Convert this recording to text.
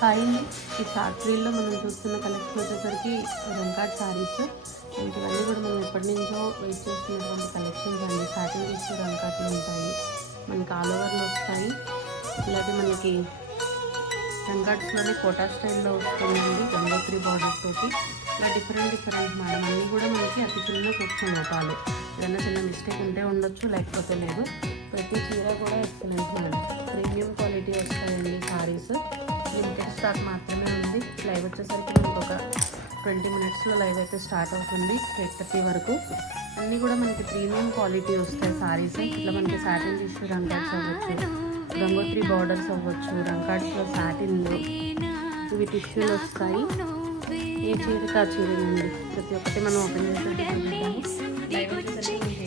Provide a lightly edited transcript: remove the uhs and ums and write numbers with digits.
Hi, ఈ short రీల్లో మనం చూస్తున్న కలెక్షన్ వచ్చేసరికి రంకాట్ శారీస్. ఇవన్నీ కూడా మనం ఎప్పటి నుంచో వెయిట్ చేస్తున్నటువంటి కలెక్షన్స్ అండి. సాటిన్ టిష్యూ రంకాట్లు ఉంటాయి, మనకి ఆల్ ఓవర్లో వస్తాయి. ఇలాంటి మనకి రంకాట్స్లోనే కోటా స్టైల్లో వస్తుందండి, గంగోత్రి బార్డర్ తోటి. ఇలా డిఫరెంట్ మేడం, అన్నీ కూడా మనకి అతి చిన్న సూక్ష్మ లోపాలు. ఏదైనా చిన్న మిస్టేక్ ఉంటే ఉండొచ్చు, లేకపోతే లేదు. ప్రతి చీర కూడా ఎక్సలెంట్ మేడం, ప్రీమియం క్వాలిటీ వస్తాయండి శారీస్. లిమిటెడ్ స్టాక్ మాత్రమే ఉంది. లైవ్ వచ్చేసరికి మనకు ఒక 20 మినిట్స్లో లైవ్ అయితే స్టార్ట్ అవుతుంది, 8:30 వరకు. అన్నీ కూడా మనకి ప్రీమియం క్వాలిటీ వస్తాయి శారీస్. ఇట్లా మనకి సాటిన్ టిష్యూ రంకాట్స్ అవ్వచ్చు, గంగోత్రి బార్డర్స్ అవ్వచ్చు, రంకాట్స్లో సాటిన్లో ఇవి టిష్యూలు వస్తాయి. ఏ చీరకి ఆ చీరనండి, ప్రతి ఒక్కటి మనం ఓపెన్ చేసి చూద్దాము. లైవ్ వచ్చేసరికి